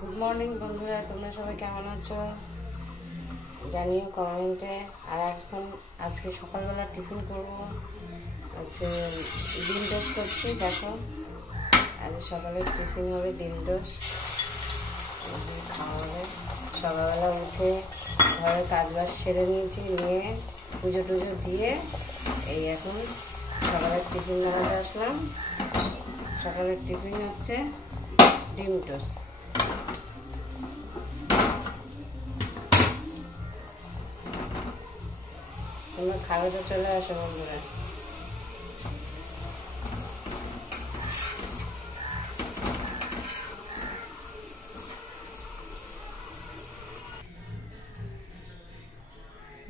Good morning বন্ধুরা, তোমরা সবাই কেমন আছো জানিও কমেন্টে। আর এখন আজকে সকালবেলা টিফিন করবো হচ্ছে ডিম টোস্ট করছি। দেখো আজ সকালের টিফিন হবে ডিম টোস্ট, খাওয়া হবে। সকালবেলা উঠে ঘরের কাজবাজ সেরে নিয়েছি, নিয়ে পুজো টুজো দিয়ে এই এখন সকালের টিফিন বানাতে আসলাম। সকালের টিফিন হচ্ছে ডিম টোস্ট। তোমরা খাবে তো চলে আসো বন্ধুরা।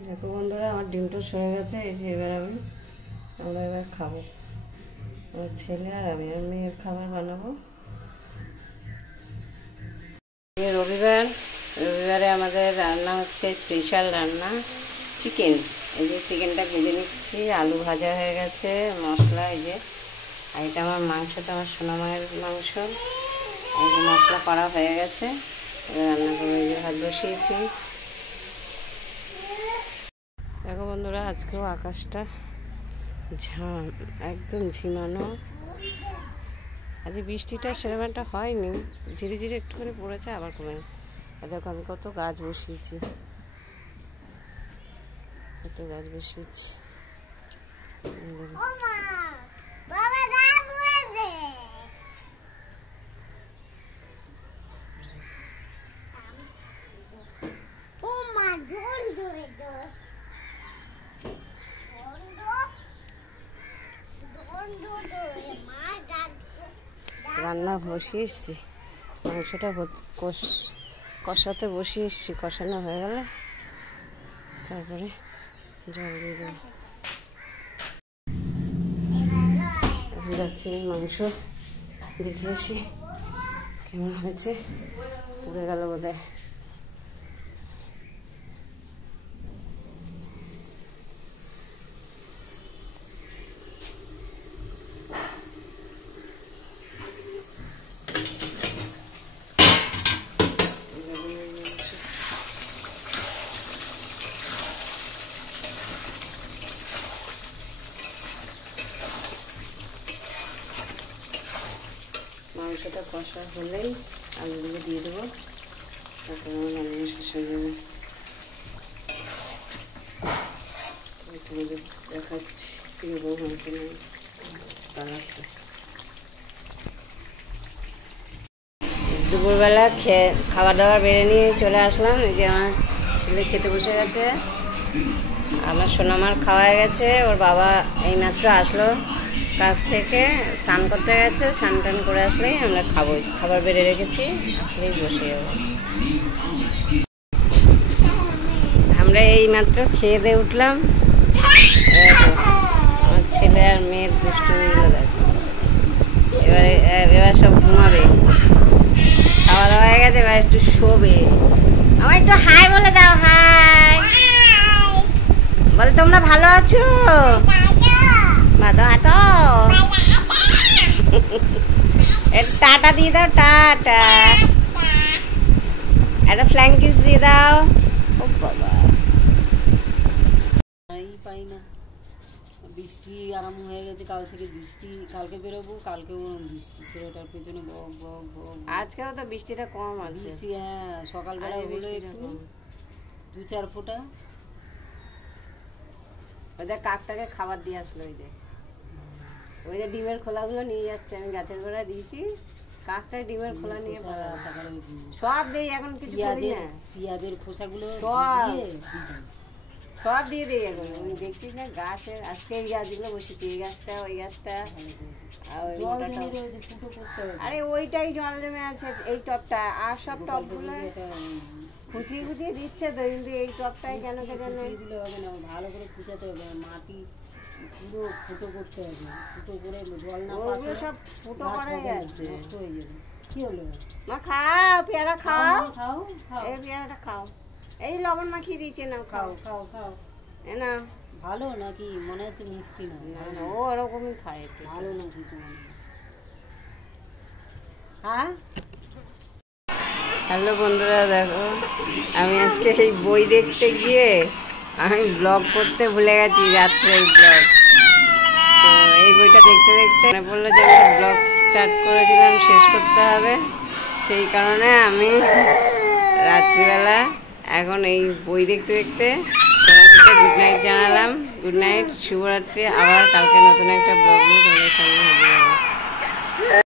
দেখো বন্ধুরা, আমার ডিম টোস্ট হয়ে গেছে। এই যে এবার আমরা এবার খাবো, আমার ছেলে আর আমি মেয়ের খাবার বানাবো। রবিবারে আমাদের রান্না হচ্ছে স্পেশাল রান্না চিকেন। এই যে চিকেনটা ভেজে নিচ্ছি, আলু ভাজা হয়ে গেছে, মশলা এই যে। আর এটা আমার মাংসটা, আমার সোনামায়ের মাংস। এই যে মশলা করা হয়ে গেছে, রান্না করে এই যে ভাত বসিয়েছি। দেখো বন্ধুরা, আজকেও আকাশটা একদম ঝিমানো। আজ বৃষ্টিটা সেরকম একটা হয়নি, ধীরে ধীরে একটুখানি পড়েছে আবার কমে। দেখো আমি কত গাছ বসিয়েছি, কত গাছ বসিয়েছি। রান্না বসিয়ে এসছি, মাংসটা কষাতে বসিয়ে এসছি। কষানো হয়ে গেলে তারপরে জল দিয়ে দেবো। এখন যাচ্ছি মাংস দেখে আসি কেমন হয়েছে। পুড়ে গেল বোধহয়। মাংসটা কষা হলেই আলুগুলো দিয়ে দেবো, তারপর আমার রান্না শেষ হয়ে যাবে। তোমাদের দেখাচ্ছি কীরকম হয়েছে না কালারটা। দুপুরবেলা খাবার দাবার বেড়ে নিয়ে চলে আসলাম। এই যে আমার ছেলে খেতে বসে গেছে, আমার সোনামার খাওয়া হয়ে গেছে। ওর বাবা এইমাত্র আসলো কাজ থেকে, স্নান করতে গেছে। স্নান টান করে আসলেই আমরা খাবো, খাবার বেড়ে রেখেছি, আসলেই বসে যাবো। আমরা এইমাত্র খেয়ে দিয়ে উঠলাম। আমার ছেলে আর মেয়ের দুষ্টুমিগুলো দেখো। এবার সব ঘুমাবে, খাওয়া দাওয়া হয়ে গেছে, এবার একটু শোবে। আমার একটু হাই বলে দাও। হাই বলে, তোমরা ভালো আছো? ভালো আছো? টাটা দিয়ে দাও, টাটা। একটা ফ্ল্যাং কিস দিয়ে দাও। ও বাবা, পাই না। বৃষ্টি আরম্ভ হয়ে গেছে, কাল থেকে বৃষ্টি। কালকে বেরোবো, কালকেও বৃষ্টি। ছেলেটার পেছনে বক বক বক। আজকেও তো বৃষ্টিটা কম আছে। বৃষ্টি হ্যাঁ, সকালবেলা হলো একটু 2-4 ফোঁটা। ওদের কাকটাকে খাবার দিয়ে আসলো। ওই যে ডিমের খোলাগুলো নিয়ে যাচ্ছে, আমি গাছের গোড়ায় দিয়েছি। কাকটা ডিমের খোলা নিয়ে সব দিই, এখন কিছু করি না। পেঁয়াজের খোসাগুলো সব দিয়ে দিই এখন। আমি দেখছি না গাছের, আজকে এই গাছগুলো বসেছি, এই গাছটা, ওই গাছটা। আরে ওইটাই জল জমে আছে, এই টবটা। আর সব টবগুলো খুঁচিয়ে খুঁচিয়ে দিচ্ছে তো, কিন্তু এই টবটাই কেন কে জানে। ভালো করে খুঁচাতে হবে, মাটি পুরো ফুটো করতে হবে। ফুটো করে জল না ওগুলো সব ফুটো করাই আছে, নষ্ট হয়ে যাবে। কি হলো মা? খাও পেয়ারা, খাও। খাও এই পেয়ারাটা খাও, এই লবণ মাখিয়ে দিয়েছে, নাও খাও। খাও খাও এ না ভালো নাকি? মনে হচ্ছে মিষ্টি না। না, ও ওরকমই খায় একটু। ভালো নাকি তোমার? হ্যাঁ হ্যালো বন্ধুরা, দেখো আমি আজকে এই বই দেখতে গিয়ে আমি ব্লগ করতে ভুলে গেছি, রাত্রের ব্লগ। তো এই বইটা দেখতে দেখতে মনে পড়লো যে আমি ব্লগ স্টার্ট করেছিলাম, শেষ করতে হবে। সেই কারণে আমি রাত্রিবেলা এখন এই বই দেখতে দেখতে তোমাদেরকে গুড নাইট জানালাম। গুড নাইট, শুভরাত্রি। আবার কালকে নতুন একটা ব্লগ নিয়ে তোমাদের সামনে হাজির হবো।